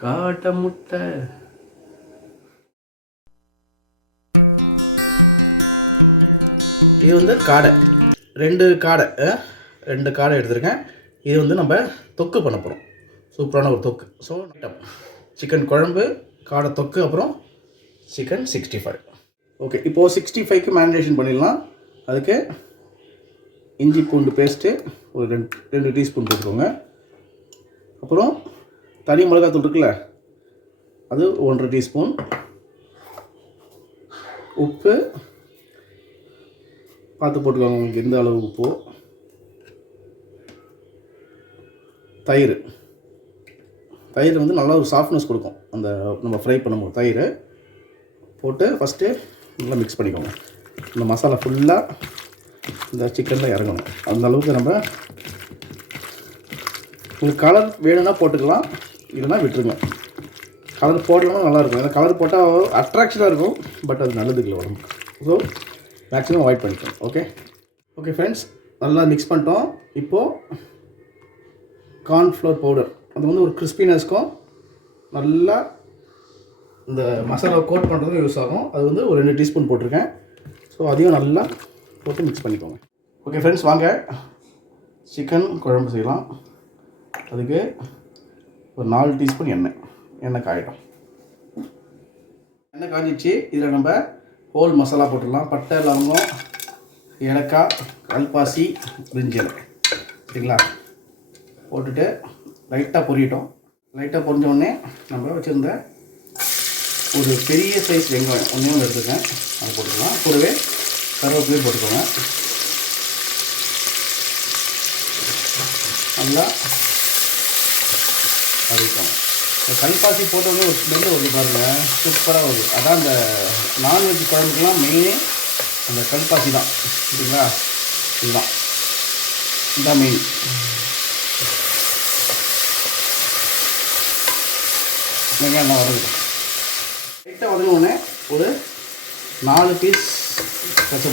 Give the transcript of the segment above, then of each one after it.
காட்டை முட்டை. இது வந்து காடை, ரெண்டு காடை எடுத்திருக்கேன். இது வந்து நம்ம தொக்கு பண்ண போகிறோம், சூப்பரான ஒரு தொக்கு. ஸோ சிக்கன் குழம்பு, காடை தொக்கு, அப்புறம் சிக்கன் 65. ஓகே, இப்போது 65க்கு மேரினேஷன் பண்ணிடலாம். அதுக்கு இஞ்சி பூண்டு பேஸ்ட்டு ஒரு 2 டீஸ்பூன் போட்டுக்கோங்க. அப்புறம் தனி மிளகாத்தூள் இருக்குல்ல, அது 1.5 டீஸ்பூன். உப்பு பார்த்து போட்டுக்கோங்க, உங்களுக்கு எந்த அளவு உப்போ. தயிர் வந்து நல்லா ஒரு சாஃப்ட்னஸ் கொடுக்கும் அந்த நம்ம ஃப்ரை பண்ணும்போது. தயிர் போட்டு ஃபஸ்ட்டு நல்லா மிக்ஸ் பண்ணிக்கோங்க. இந்த மசாலா ஃபுல்லாக இந்த சிக்கனில் இறங்கணும். அந்த அளவுக்கு நம்ம, உங்களுக்கு கலர் வேணும்னா போட்டுக்கலாம், இல்லைனா விட்டுருங்க. கலர் போடலாம் நல்லாயிருக்கும், ஏன்னா கலர் போட்டால் அட்ராக்ஷனாக இருக்கும், பட் அது நல்லதுக்கு இல்லை உடம்புக்கு. ஸோ மேக்ஸிமம் அவாய்ட் பண்ணிக்கோங்க. ஓகே ஃப்ரெண்ட்ஸ், நல்லா மிக்ஸ் பண்ணிட்டோம். இப்போது கார்ன்ஃப்ளவர் பவுடர், அது வந்து ஒரு கிறிஸ்பினஸ்க்கும் நல்லா இந்த மசாலாவை கோட் பண்ணுறதுக்கும் யூஸ் ஆகும். அது வந்து ஒரு 2 டீஸ்பூன் போட்டிருக்கேன். ஸோ அதையும் நல்லா போட்டு மிக்ஸ் பண்ணிக்கோங்க. ஓகே ஃப்ரெண்ட்ஸ், வாங்க சிக்கன் குழம்பு செய்யலாம். அதுக்கு ஒரு 4 டீஸ்பூன் எண்ணெய் காயிடும். எண்ணெய் காஞ்சிச்சு. இதில் நம்ம ஹோல் மசாலா போட்டுடலாம். பட்டை, லவங்கம், ஏலக்காய், கல்பாசி, பிரிஞ்சி இலை, சரிங்களா? போட்டுட்டு லைட்டாக பொரியட்டும். லைட்டாக பொரிஞ்சோடனே நம்ம வச்சுருந்த ஒரு பெரிய சைஸ் வெங்காயம் ஒன்றே எடுத்துக்கேன், அதை போட்டுக்கலாம். கூடவே கருவேப்பிலையும் போட்டுக்கோங்க. நல்லா வதக்கிக்கோங்க. கல்பாசி போட்டோடனே ஒரு ஸ்மெல்லு வருது பாருங்கள், சூப்பராக வருது. அதான் அந்த நான்வெஜ் குழம்புக்கெலாம் மெயினே அந்த கல்பாசி தான், சரிங்களா? இதுதான் மெயின். வெங்காயம் தான் வதக்கிட்டோம். லைட்டாக வதங்கினோடனே ஒரு 4 பீஸ் பச்சை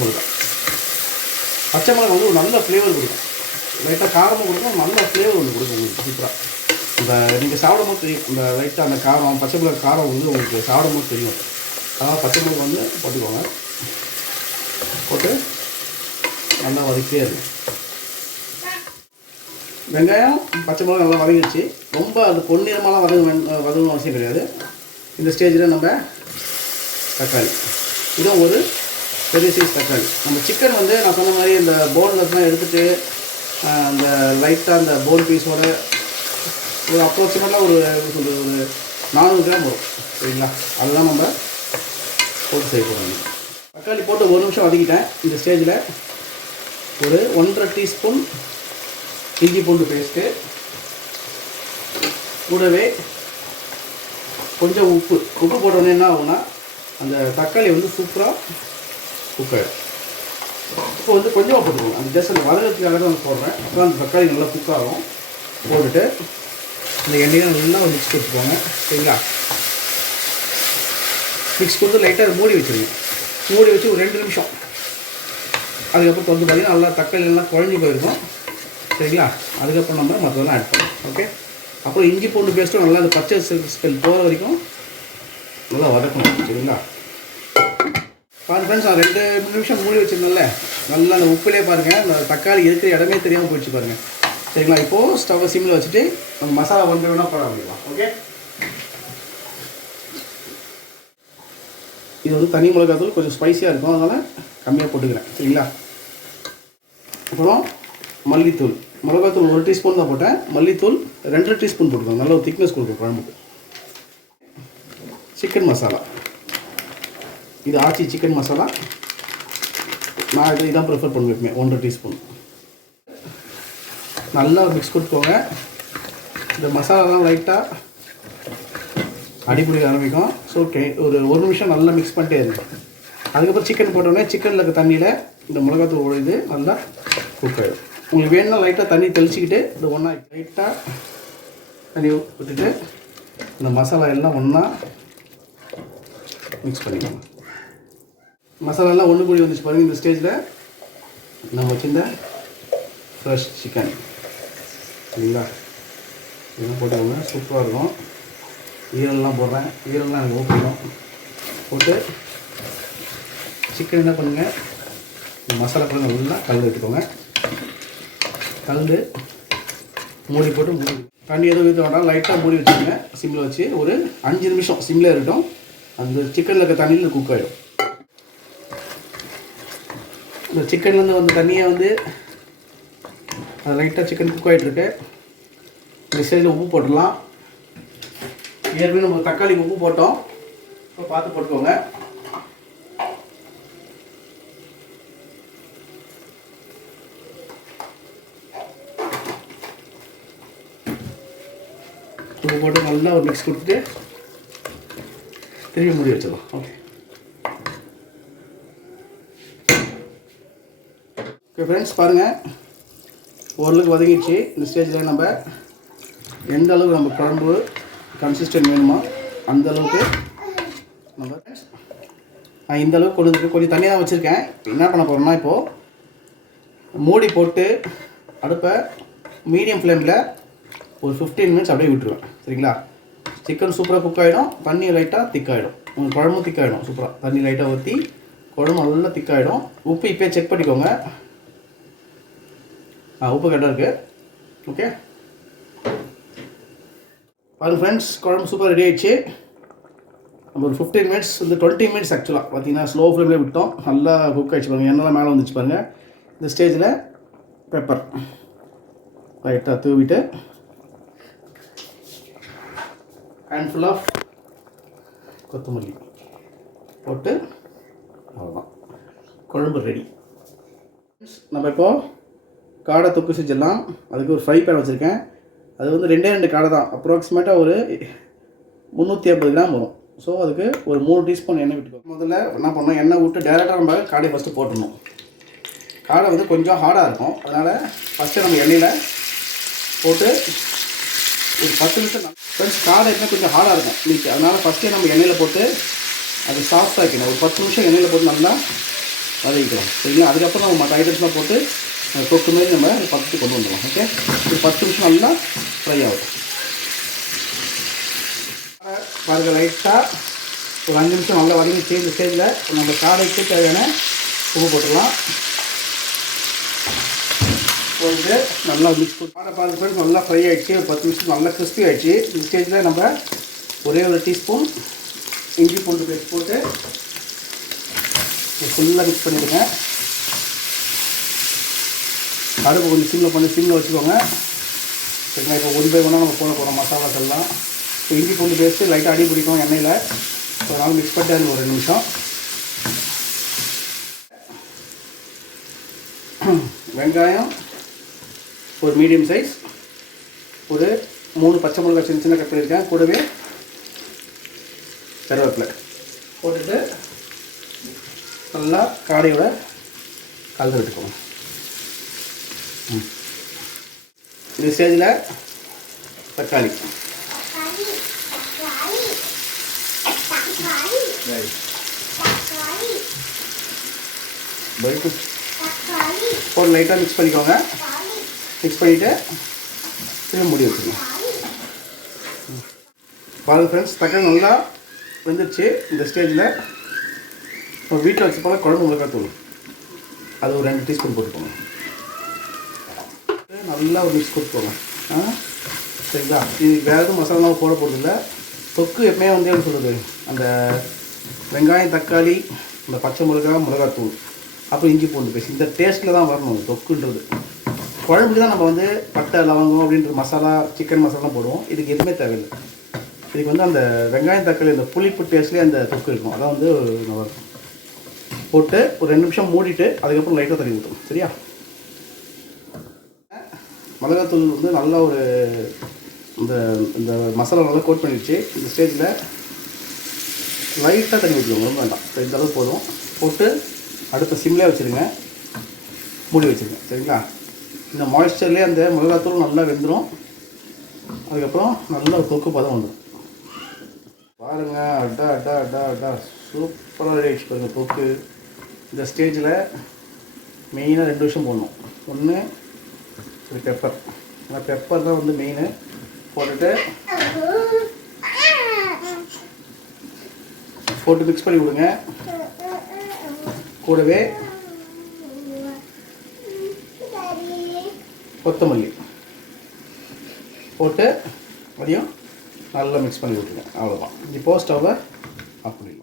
மிளகாய் வந்து ஒரு நல்ல ஃப்ளேவர் கொடுக்கும். லைட்டாக காரமும் கொடுக்கும், நல்ல ஃப்ளேவர் ஒன்று கொடுக்கும் உங்களுக்கு சூப்பராக. இந்த நீங்கள் சாப்பிடும்போது தெரியும், இந்த லைட்டாக அந்த காரம், பச்சை மிளகாய் காரம் வந்து உங்களுக்கு சாப்பிடும்போது தெரியும். அதனால் பச்சை மிளகாய் வந்து போட்டுக்கோங்க. போட்டு நல்லா வதக்கிட்டே இருக்கும். வெங்காயம் பச்சை மிளகாய் நல்லா வதங்கிடுச்சு. ரொம்ப அது பொன்னிறமாலாம் வதங்கணும் அவசியம் கிடையாது. இந்த ஸ்டேஜில் நம்ம தக்காளி, இதுவும் ஒரு பெரிய சைஸ் தக்காளி. நம்ம சிக்கன் வந்து நான் சொன்ன மாதிரி இந்த போன்லெஸ்லாம் எடுத்துகிட்டு அந்த லைட்டாக அந்த போன் பீஸோட ஒரு அப்ராக்சிமேட்டாக ஒரு 400 கிராம் வரும், சரிங்களா? அதுதான் நம்ம போட்டு செய்ய போகிறோம். தக்காளி போட்டு 1 நிமிஷம் வதக்கிட்டேன். இந்த ஸ்டேஜில் ஒரு 1.5 டீஸ்பூன் இஞ்சி பூண்டு பேஸ்ட்டு, கூடவே கொஞ்சம் உப்பு போட்டோன்னே என்ன ஆகும்னா அந்த தக்காளி வந்து சூப்பராக குக் ஆகிடும். இப்போ வந்து கொஞ்சமாக போட்டுக்கோங்க, அந்த ஜஸ்ட் அந்த வதங்கிறதுக்காக தான் நான் போடுறேன். அப்போ அந்த தக்காளி நல்லா குக் ஆகும். போட்டுட்டு இந்த எண்ணெயை நல்லா மிக்ஸ் கொடுத்துக்கோங்க, சரிங்களா? மிக்ஸ் கொடுத்து லைட்டாக அதை மூடி வச்சுருங்க. மூடி வச்சு ஒரு 2 நிமிஷம், அதுக்கப்புறம் வந்து பார்த்திங்கன்னா நல்லா தக்காளி எல்லாம் குழஞ்சி போயிருக்கும், சரிங்களா? அதுக்கப்புறம் நம்ம மற்றதெல்லாம் ஆட் பண்ணணும். ஓகே, அப்புறம் இஞ்சி பூண்டு பேஸ்ட்டும் நல்லா அந்த பச்சை ஸ்மெல் போகிற வரைக்கும் நல்லா வதக்கணும், சரிங்களா? பாருங்கள் ஃப்ரெண்ட்ஸ், நான் 2 நிமிஷம் மூடி வச்சுருந்தேன்ல, நல்லா அந்த உப்புலேயே பாருங்கள் அந்த தக்காளி இருக்கிற இடமே தெரியாமல் போயிடுச்சு பாருங்கள், சரிங்களா? இப்போது ஸ்டவ்வை சிம்மில் வச்சுட்டு நம்ம மசாலா வந்து வேணால் போட ஆரம்பிக்கலாம். ஓகே, இது வந்து தனி மிளகாத்தூள் கொஞ்சம் ஸ்பைஸியாக இருக்கும், அதனால் கம்மியாக போட்டுக்கிறேன், சரிங்களா? அப்புறம் மல்லித்தூள், மிளகாத்தூள் 1 டீஸ்பூன் தான் போட்டேன். மல்லித்தூள் 2 டீஸ்பூன் போட்டுக்கோங்க, நல்ல ஒரு திக்னஸ் கொடுக்கும் குழம்புக்கு. சிக்கன் மசாலா, இது ஆச்சி சிக்கன் மசாலா, நான் இதான் ப்ரிஃபர் பண்ணுவேன். 1.5 டீஸ்பூன் நல்லா மிக்ஸ் கொடுத்துக்கோங்க. இந்த மசாலாலாம் லைட்டாக அடிப்பிடிக்க ஆரம்பிக்கும். ஸோ ஒரு 1 நிமிஷம் நல்லா மிக்ஸ் பண்ணிட்டே இருக்கும். அதுக்கப்புறம் சிக்கன் போட்டோடனே சிக்கனில் இருக்க தண்ணியில் இந்த மிளகாத்தூள் உழைது நல்லா குக் ஆகிடும். உங்களுக்கு வேணும்னா லைட்டாக தண்ணி தெளிச்சிக்கிட்டு இது ஒன்றா லைட்டாக தண்ணி விட்டுட்டு இந்த மசாலா எல்லாம் ஒன்றா மிக்ஸ் பண்ணிக்கோங்க. மசாலாலாம் ஒன்று கூடி வந்துச்சு பாருங்கள். இந்த ஸ்டேஜில் நம்ம வச்சுருந்த ஃப்ரெஷ் சிக்கன், சரிங்களா, இதெல்லாம் போட்டுக்கோங்க, சூப்பராக இருக்கும். ஈரல்லாம் போடுறேன். ஈரல்லாம் எனக்கு ஊற்றணும். போட்டு சிக்கன் என்ன பண்ணுங்கள், மசாலா கூட நல்லா கல் எடுத்துக்கோங்க. கல் மூடி போட்டு மூடி தண்ணி எதுவும் ஊற்ற வேண்டாம். லைட்டாக மூடி வச்சுக்கோங்க. சிம்மில் வச்சு ஒரு 5 நிமிஷம் சிம்மில் இருக்கட்டும். அந்த சிக்கனில் இருக்க தண்ணியில் குக் ஆகிடும். இந்த சிக்கன்லேருந்து வந்த தண்ணியை வந்து அது லைட்டாக சிக்கன் குக் ஆகிட்டுருக்கு. இந்த ஸ்டேஜில் உப்பு போட்டுடலாம். ஏற்கனவே நம்ம தக்காளி உப்பு போட்டோம். இப்போ பார்த்து போட்டுக்கோங்க. உப்பு போட்டு நல்லா ஒரு மிக்ஸ் கொடுத்துட்டு திரும்பி மூடி வச்சிடலாம். ஓகே ஓகே ஃப்ரெண்ட்ஸ், பாருங்கள் ஓரளவுக்கு வதங்கிடுச்சு. இந்த ஸ்டேஜில் நம்ம எந்த அளவுக்கு நம்ம குழம்பு கன்சிஸ்டன்ட் வேணுமோ அந்த அளவுக்கு நம்ம நான் இந்த அளவுக்கு கொஞ்சம் தண்ணி தான் வச்சுருக்கேன். என்ன பண்ண போகிறோம்னா, இப்போது மூடி போட்டு அடுப்பை மீடியம் ஃப்ளேமில் ஒரு 15 மினிட்ஸ் அப்படியே விட்டுருவேன். சரிங்களா? சிக்கன் சூப்பராக குக் ஆகிடும். தண்ணி லைட்டாக திக்காகிடும். உங்களுக்கு குழம்பும் திக்காகிடும். சூப்பராக தண்ணி லைட்டாக ஊற்றி குழம்பு நல்லா திக்காகிடும். உப்பு இப்போ செக் பண்ணிக்கோங்க. உப்பு கரெக்டாக இருக்குது. ஓகே பாருங்கள் ஃப்ரெண்ட்ஸ், குழம்பு சூப்பராக ரெடி ஆகிடுச்சு. நம்ம ஒரு 15 மினிட்ஸ் வந்து 20 மினிட்ஸ் ஆக்சுவலாக பார்த்தீங்கன்னா ஸ்லோ ஃப்ளேமில் விட்டோம். நல்லா குக் ஆகிடுச்சு பாருங்கள். எண்ணெய்லாம் மேலே வந்துச்சு பாருங்கள். இந்த ஸ்டேஜில் பெப்பர் லைட்டாக தூவிட்டு ஹேண்ட்ஃபுல் ஆஃப் கொத்தமல்லி போட்டு அவ்வளோதான், குழம்பு ரெடி. நம்ம இப்போது காடை தொக்கு செஞ்சிடலாம். அதுக்கு ஒரு ஃப்ரை பேன் வச்சுருக்கேன். அது வந்து 2 காடை தான். அப்ராக்சிமேட்டாக ஒரு 350 கிராம் வரும். ஸோ அதுக்கு ஒரு 3 டீஸ்பூன் எண்ணெய் விட்டுக்கோங்க. முதல்ல என்ன பண்ணணும், எண்ணெய் விட்டு டேரெக்டாக நம்ம காடையை ஃபஸ்ட்டு போட்டுடணும். காடை வந்து கொஞ்சம் ஹார்டாக இருக்கும். அதனால் ஃபஸ்ட்டு நம்ம எண்ணெயில் போட்டு ஒரு 10 நிமிஷம் ஃப்ரெண்ட்ஸ், காடை இன்னும் கொஞ்சம் ஹார்டாக இருக்கும் இன்னைக்கு. அதனால் ஃபஸ்ட்டே நம்ம எண்ணெயில் போட்டு அது சாஃப்ட் ஆக்கிடும். ஒரு 10 நிமிஷம் எண்ணெயில் போட்டு நல்லா வதக்கிக்கலாம். சரிங்களா? அதுக்கப்புறம் நம்ம மற்ற ஐட்டம்ஸ்லாம் போட்டு தொக்கு மாதிரி நம்ம பக்கத்துக்கு கொண்டு வந்துடலாம். ஓகே, ஒரு 10 நிமிஷம் நல்லா ஃப்ரை ஆகும். பாருங்கள், லைட்டாக ஒரு 5 நிமிஷம் நல்லா வதங்கிச்சு. இந்த ஸ்டேஜில் நம்ம காடைக்கு தேவையான உப்பு போட்டுடலாம். போட்டு நல்லா மிக்ஸ் பண்ணி காடை பாருங்கள் ஃப்ரெண்ட்ஸ், நல்லா ஃப்ரை ஆகிடுச்சு. ஒரு 10 நிமிஷம் நல்லா கிறிஸ்பி ஆகிடுச்சு. இந்த ஸ்டேஜில் நம்ம ஒரே ஒரு டீஸ்பூன் இஞ்சி பூண்டு பேஸ்ட் போட்டு ஃபுல்லாக மிக்ஸ் பண்ணிவிடுங்க. அடுப்பு கொஞ்சம் சிம்மில் வச்சுக்கோங்க. சரிங்களா? இப்போ 1 பை 1 நம்ம போட போகிறோம் மசாலாஸ் எல்லாம். இப்போ இஞ்சி பூண்டு பேஸ்ட்டு லைட்டாக அடி பிடிக்கும் எண்ணெயில். அதனால் மிக்ஸ் பண்ணிட்டு ஒரு 2 நிமிஷம். வெங்காயம் ஒரு மீடியம் சைஸ், ஒரு 3 பச்சை மிளகாய் சின்ன கட் பண்ணியிருக்கேன். கூடவே கருவேப்பிலை போட்டுட்டு நல்லா காடையோட கலந்து விட்டுக்கோங்க. இந்த ஸ்டேஜில் தக்காளி ஒரு லைட்டாக மிக்ஸ் பண்ணிக்கோங்க. மிக்ஸ் பண்ணிவிட்டு திரும்ப மூடி வச்சுக்கோங்க. பாருங்கள் ஃப்ரெண்ட்ஸ், தக்காளி நல்லா வெந்துருச்சு. இந்த ஸ்டேஜில் நம்ம வீட்டில் வச்சு போல குழம்பு மிளகாய் தூள் அது ஒரு 2 டீஸ்பூன் போட்டுக்கோங்க. நல்லா ஒரு மிக்ஸ் கொடுத்துக்கோங்க. சரிங்களா? இது வேறு எதுவும் மசாலாவும் போட போகிறதில்ல. தொக்கு எப்பவுமே வந்து என்ன சொல்கிறது, அந்த வெங்காயம் தக்காளி, இந்த பச்சை மிளகாத்தூள், அப்புறம் இஞ்சி பூண்டு பேஸ்ட், இந்த டேஸ்ட்டில் தான் வரணும் தொக்குன்றது. குழம்புக்கு தான் நம்ம வந்து பட்டை லவங்கம் அப்படின்ற மசாலா, சிக்கன் மசாலாம் போடுவோம். இதுக்கு எதுவுமே தேவையில்லை. இதுக்கு வந்து அந்த வெங்காயம் தக்காளி இந்த புளிப்பு டேஸ்ட்லேயே அந்த தொக்கு இருக்கும். அதான் வந்து நல்லாயிருக்கும். போட்டு ஒரு 2 நிமிஷம் மூடிட்டு அதுக்கப்புறம் லைட்டாக தண்ணி ஊற்றணும். சரியா? மிளகாத்தூள் வந்து நல்லா ஒரு இந்த மசாலா நல்லா கோட் பண்ணிடுச்சு. இந்த ஸ்டேஜில் லைட்டாக தண்ணி ஊற்றிக்கோங்க, ரொம்ப வேண்டாம். இந்த அளவுக்கு போதும். போட்டு அடுத்த சிம்லேயே வச்சுருங்க, மூடி வச்சுருங்க. சரிங்களா? இந்த மாய்ஸ்சர்லேயே அந்த மிளகாத்தூள் நல்லா வெந்துடும். அதுக்கப்புறம் நல்லா தொக்கு பதம் வந்துடும். பாருங்கள், அட்டா அட்டா அட்டா அட்டா சூப்பராக ரெடி ஆகிடுச்சு பாருங்கள் தொக்கு. இந்த ஸ்டேஜில் மெயினாக 2 விஷயம் போடணும். ஒன்று ஒரு பெப்பர். பெப்பர் தான் வந்து மெயின். போட்டுட்டு போட்டு மிக்ஸ் பண்ணி விடுங்க. கூடவே கொத்தமல்லி போட்டு அதையும் நல்லா மிக்ஸ் பண்ணி விட்டுருங்க. அவ்வளோதான். இப்போது ஸ்டவ்வை ஆஃப் பண்ணிடுங்க.